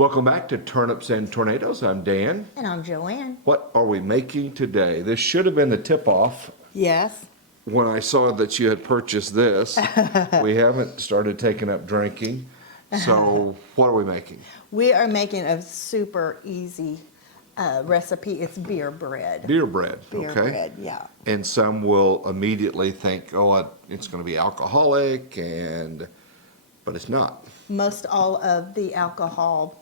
Welcome back to Turnips and Tornadoes. I'm Dan. And I'm Joanne. What are we making today? This should have been the tip-off Yes. when I saw that you had purchased this. We haven't started taking up drinking. So what are we making? We are making a super easy recipe. It's beer bread. Beer bread. Beer okay. bread, yeah. And some will immediately think, oh, it's going to be alcoholic, but it's not. Most all of the alcohol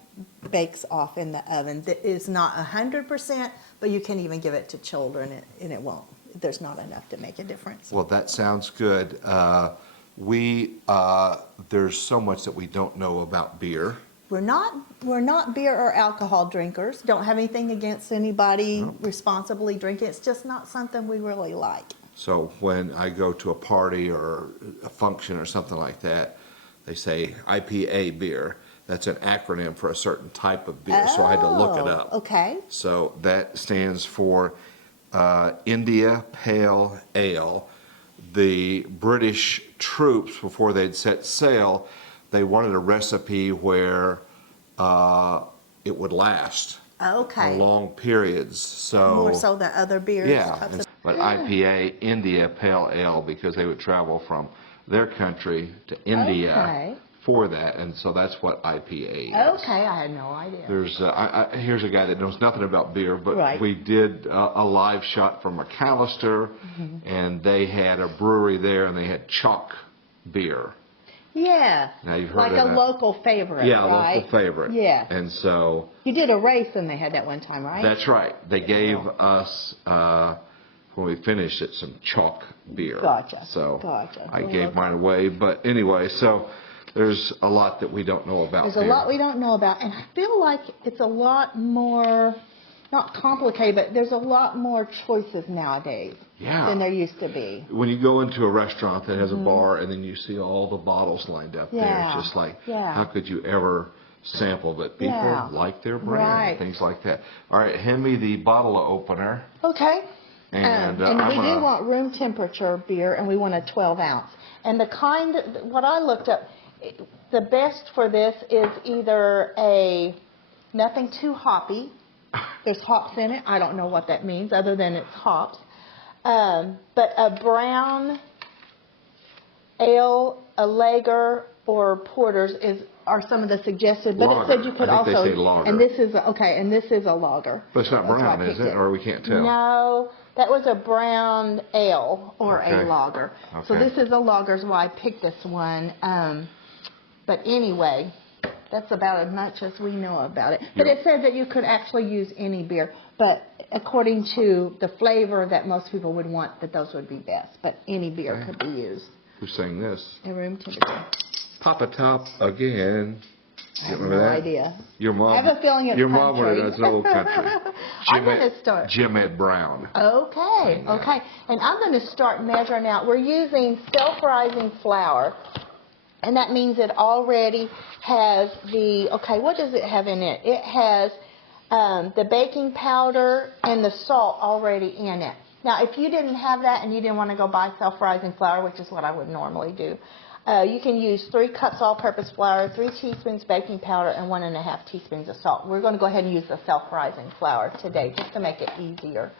bakes off in the oven. It's not 100%, but you can even give it to children and it won't. There's not enough to make a difference. Well, that sounds good. There's so much that we don't know about beer. We're not beer or alcohol drinkers. Don't have anything against anybody responsibly drinking. It's just not something we really like. So when I go to a party or a function or something like that, they say IPA beer. That's an acronym for a certain type of beer, so I had to look it up. Okay. So that stands for India Pale Ale. The British troops, before they'd set sail, they wanted a recipe where it would last Okay. for long periods. So More so than other beers. yeah, but IPA, India Pale Ale, because they would travel from their country to India for that, and so that's what IPA is. Okay, I had no idea. There's here's a guy that knows nothing about beer, but Right. we did a live shot from McAllister, and they had a brewery there, and they had chalk beer. Yeah, Now you've heard like of a that. local favorite, Yeah, right? local favorite. Yeah. And so You did a race and they had that one time, right? that's right. They gave us when we finished it some chalk beer. Gotcha. So Gotcha. I gave mine away, but anyway, so there's a lot that we don't know about. There's a lot we don't know about, and I feel like it's a lot more, not complicated, but there's a lot more choices nowadays than there used to be. When you go into a restaurant that has a bar and then you see all the bottles lined up there, it's just like, how could you ever sample? But people like their brand and things like that. All right, hand me the bottle opener. Okay. And, and we do want room temperature beer, and we want a 12 ounce. And the kind, what I looked up, the best for this is either nothing too hoppy. There's hops in it. I don't know what that means other than it's hops. But a brown ale, a lager, or porters are some of the suggested. But lager. It said you could I think also. they say lager. And this is and this is a lager. But it's not brown, is it? Or we can't tell. No, that was a brown ale or a lager. So Okay. this is a lager, is why I picked this one. But anyway, that's about as much as we know about it. But it said that you could actually use any beer. But according to the flavor that most people would want, that those would be best. But any beer could be used. Who sang this? A room temperature. Papa Top again. I have remember no that? idea. Your mom. I have a feeling it's your mom would country. have. It's an old country. I'm going to start. Jim Ed Brown. Okay, okay. And I'm going to start measuring out. We're using self-rising flour. And that means it already has what does it have in it? It has the baking powder and the salt already in it. Now, if you didn't have that and you didn't want to go buy self-rising flour, which is what I would normally do, you can use 3 cups all-purpose flour, 3 teaspoons baking powder, and 1.5 teaspoons of salt. We're going to go ahead and use the self-rising flour today just to make it easier.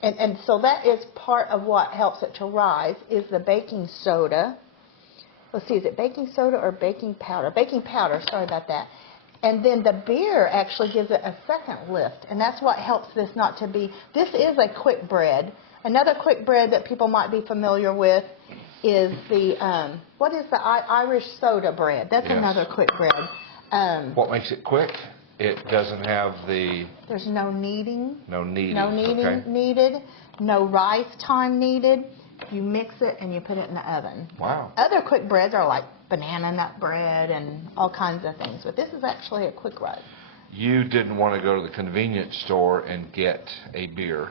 And so that is part of what helps it to rise is the baking soda. Let's see, is it baking soda or baking powder? Baking powder, sorry about that. And then the beer actually gives it a second lift, and that's what helps this not to be. This is a quick bread. Another quick bread that people might be familiar with is the Irish soda bread. That's another quick bread. What makes it quick? It doesn't have the. There's no kneading. No kneading. No kneading needed. No rise time needed. You mix it and you put it in the oven. Wow. Other quick breads are like banana nut bread and all kinds of things, but this is actually a quick bread. You didn't want to go to the convenience store and get a beer.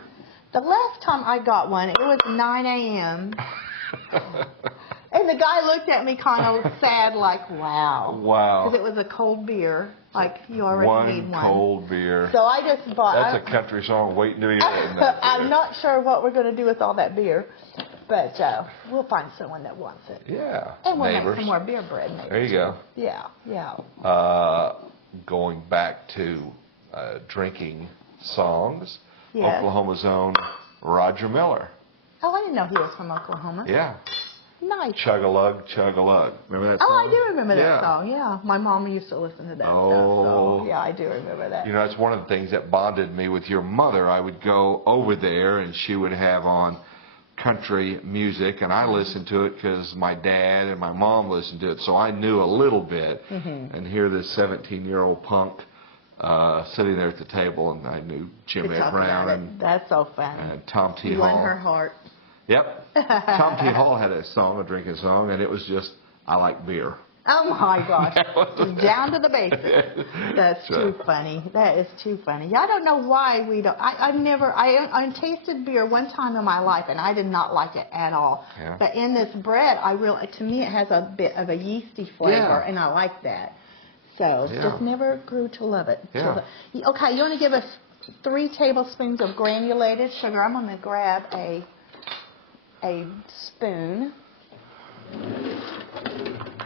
The last time I got one, it was 9 a.m. And the guy looked at me kind of sad, like, wow. Wow. Because it was a cold beer, like you already need one. One cold beer. So I just bought. That's a country song waiting to be written. I'm not sure what we're going to do with all that beer, but we'll find someone that wants it. Yeah. And we'll Neighbors. make some more beer bread, maybe. There you go. Yeah, yeah. going back to drinking songs. Yes. Oklahoma's own Roger Miller. Oh, I didn't know he was from Oklahoma. Yeah. Nice. Chug-a-lug, chug-a-lug. Remember that song? Oh, I do remember that Yeah. song. Yeah, my mom used to listen to that stuff. Oh. So yeah, I do remember that. You know, it's one of the things that bonded me with your mother. I would go over there, and she would have on country music, and I listened to it because my dad and my mom listened to it, so I knew a little bit. And here this 17-year-old punk sitting there at the table, and I knew Jimmy Talk Brown about it. That's so funny. and Tom T. You won her Hall. heart. Yep. Tom T. Hall had a song, a drinking song, and it was just, I like beer. Oh my gosh. Down to the basics. That's too funny. That is too funny. Yeah, I don't know why we don't. I tasted beer one time in my life, and I did not like it at all. Yeah. But in this bread, to me, it has a bit of a yeasty flavor, Yeah. and I like that. So Yeah. just never grew to love it. Yeah. Okay, you want to give us 3 tablespoons of granulated sugar. I'm going to grab a spoon.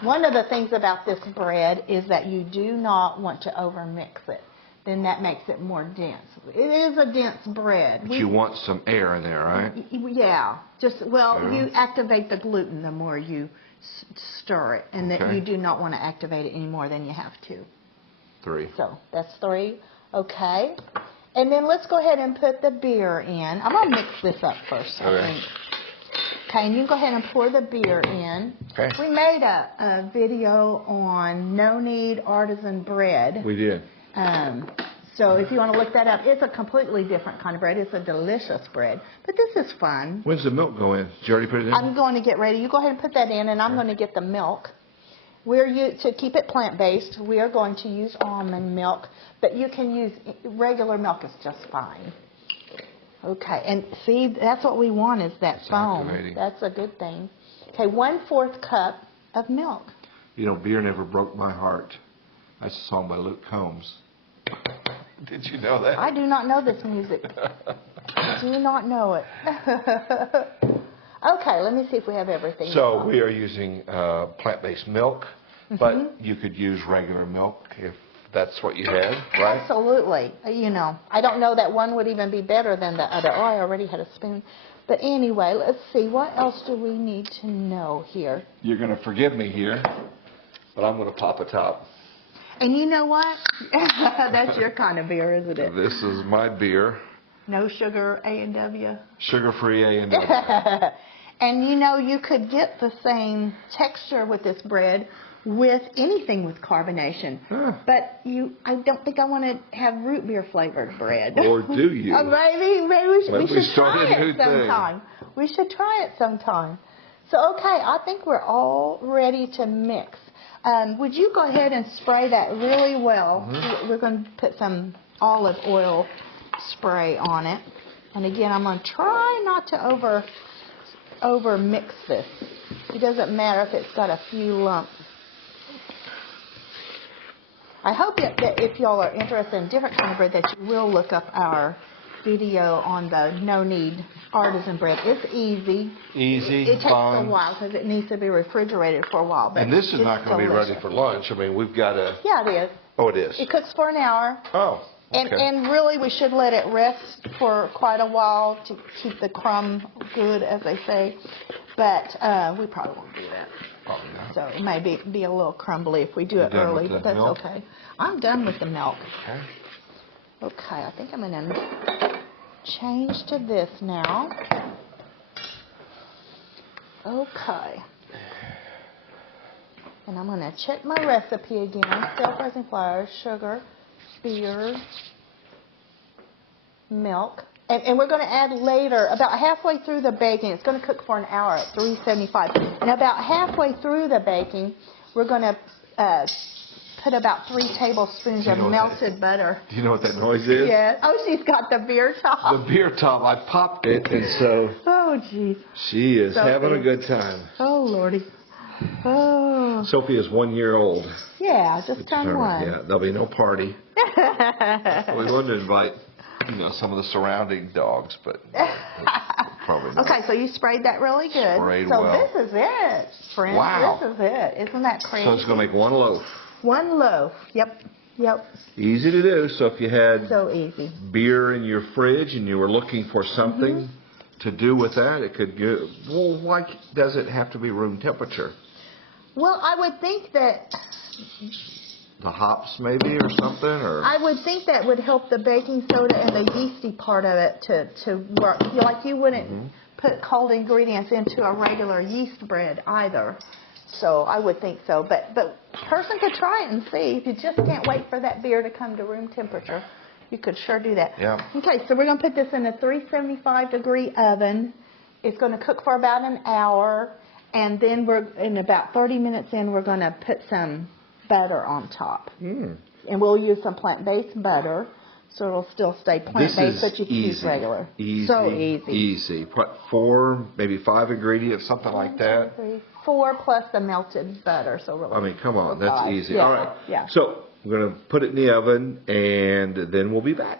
One of the things about this bread is that you do not want to overmix it. Then that makes it more dense. It is a dense bread. But you want some air in there, right? Yeah. Yeah. You activate the gluten the more you stir it, and that Okay. you do not want to activate it any more than you have to. 3. So that's 3. Okay. And then let's go ahead and put the beer in. I'm going to mix this up first, I Okay. think. Okay, and you go ahead and pour the beer in. Okay. We made a video on no-knead artisan bread. We did. So if you want to look that up, it's a completely different kind of bread. It's a delicious bread. But this is fun. When's the milk go in? Did you already put it in? I'm going to get ready. You go ahead and put that in, and I'm going to get the milk. To keep it plant-based, we are going to use almond milk, but you can use regular milk is just fine. Okay, and see, that's what we want is that foam. Activating. That's a good thing. Okay, 1/4 cup of milk. You know, beer never broke my heart. That's a song by Luke Combs. Did you know that? I do not know this music. I do not know it. Okay, let me see if we have everything. So we are using plant-based milk, but you could use regular milk if that's what you had, right? Absolutely. You know, I don't know that one would even be better than the other. Oh, I already had a spoon. But anyway, let's see. What else do we need to know here? You're going to forgive me here, but I'm going to pop a top. And you know what? That's your kind of beer, isn't it? This is my beer. No sugar, A&W. Sugar-free A&W. And you know, you could get the same texture with this bread with anything with carbonation. But I don't think I want to have root beer flavored bread. Or do you? Maybe we should start try a new it sometime. We should try it sometime. So, okay, I think we're all ready to mix. Would you go ahead and spray that really well? We're going to put some olive oil spray on it. And again, I'm going to try not to over mix this. It doesn't matter if it's got a few lumps. I hope that if y'all are interested in different kind of bread that you will look up our video on the no-knead artisan bread. It's easy. Easy, It takes fun. a while because it needs to be refrigerated for a while. But And this is it's not going to be ready delicious. for lunch. I mean, we've got to... Yeah, it is. Oh, it is? It cooks for an hour. Oh, okay. And really, we should let it rest for quite a while to keep the crumb good, as they say. But we probably won't do that. Probably not. So it may be a little crumbly if we do it done early, with the but that's milk? okay. I'm done with the milk. Okay. Okay, I think I'm going to change to this now. Okay. And I'm going to check my recipe again. Self-rising flour, sugar, beer, milk. And we're going to add later, about halfway through the baking, it's going to cook for an hour at 375. And about halfway through the baking, we're going to put about 3 tablespoons of melted butter. Do you know what that noise is? Yeah. Oh, she's got the beer top. The beer top. I popped it, and so Oh, jeez. she is Sophie. having a good time. Oh, Lordy. Oh. Sophie is 1 year old. Yeah, just turned 1. Yeah, there'll be no party. We wanted to invite, some of the surrounding dogs, but probably not. Okay, so you sprayed that really good. Sprayed so well. this is it, friends. Wow. This is it. Isn't that crazy? So it's going to make 1 loaf. 1 loaf. Yep. Yep. Easy to do. So if you had So easy. beer in your fridge and you were looking for something to do with that, it could go. Well, why does it have to be room temperature? Well, I would think that The hops maybe or something, or I would think that would help the baking soda and the yeasty part of it to work. Like you wouldn't put cold ingredients into a regular yeast bread either. So I would think so. But person could try it and see. If you just can't wait for that beer to come to room temperature, you could sure do that. Yeah. Okay, so we're going to put this in a 375 degree oven. It's going to cook for about an hour, and then in about 30 minutes in, we're going to put some butter on top. And we'll use some plant-based butter, so it'll still stay plant-based, but you can use regular. So easy. Easy. What, 4, maybe 5 ingredients, something like that? 1, 2, 3, 4 plus the melted butter. So really, I mean, come on, that's 5. easy. Yeah. All right. Yeah. So we're going to put it in the oven, and then we'll be back.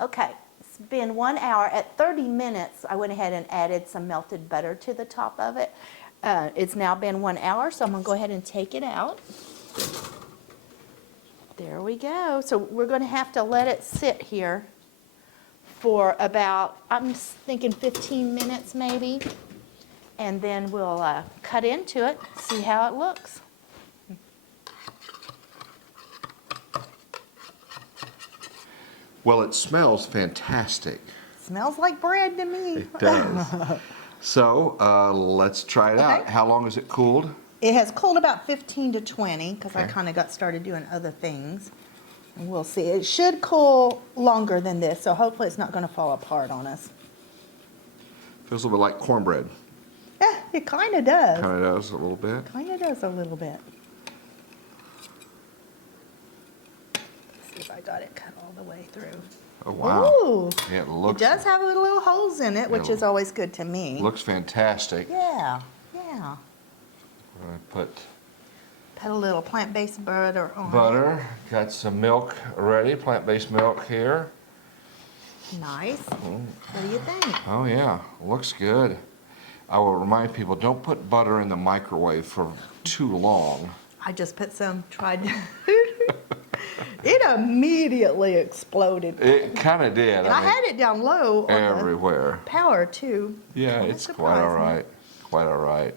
Okay, it's been 1 hour. At 30 minutes, I went ahead and added some melted butter to the top of it. It's now been 1 hour, so I'm going to go ahead and take it out. There we go. So we're going to have to let it sit here for about, I'm thinking 15 minutes maybe. And then we'll cut into it, see how it looks. Well, it smells fantastic. Smells like bread to me. It does. So let's try it out. How long is it cooled? It has cooled about 15 to 20 because I kind of got started doing other things. And we'll see. It should cool longer than this, so hopefully it's not going to fall apart on us. Feels a little bit like cornbread. Yeah, it kind of does. Kind of does a little bit. Kind of does a little bit. Let's see if I got it cut all the way through. Oh, wow. Ooh. Yeah, it It looks, does have little holes in it, which is always good to me. looks fantastic. Yeah. I'm going to put Put a little plant-based butter on butter. Got some milk already, plant-based milk here. it. Nice. What do you think? Oh yeah, looks good. I will remind people, don't put butter in the microwave for too long. I just put some, tried. It immediately exploded. It kind of did. And I had it down low on everywhere. the power too. Yeah, Kinda it's quite all surprising. right. Quite all right.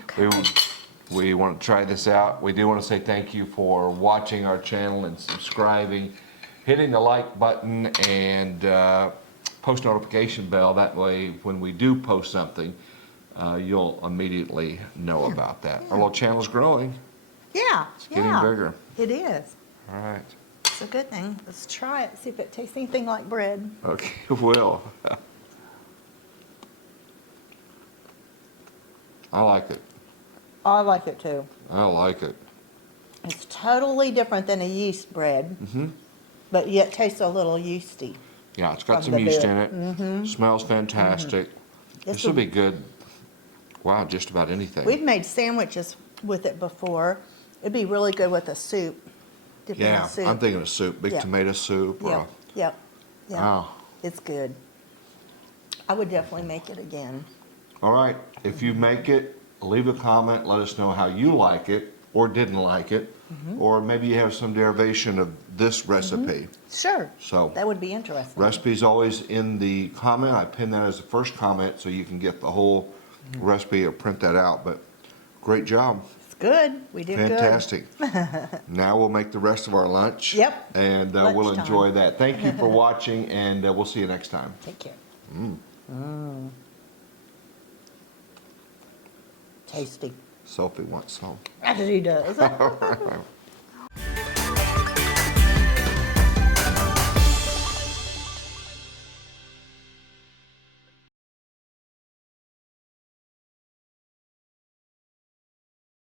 Okay. We want to try this out. We do want to say thank you for watching our channel and subscribing, hitting the like button and post notification bell. That way, when we do post something, you'll immediately know about that. Our little channel's growing. Yeah, It's getting bigger. It is. All right. It's a good thing. Let's try it, see if it tastes anything like bread. Okay, will. I like it. I like it too. I like it. It's totally different than a yeast bread, but yet tastes a little yeasty. Yeah, it's got From some the yeast bit. in it. Smells fantastic. This will be good. Wow, just about anything. We've made sandwiches with it before. It'd be really good with a soup. Dip in Yeah, a soup. I'm thinking of soup, big Yeah. tomato soup. Yep, yep, yep. Wow. It's good. I would definitely make it again. All right, if you make it, leave a comment. Let us know how you like it or didn't like it. Or maybe you have some derivation of this recipe. Sure. So That would be interesting. recipe's always in the comment. I pin that as the first comment so you can get the whole recipe or print that out. But great job. It's good. We did Fantastic. Now we'll make the rest of our lunch. Yep. And we'll Lunchtime. enjoy that. Thank you for watching, and we'll see you next time. good. Take care. Tasty. Sophie wants some. As he does.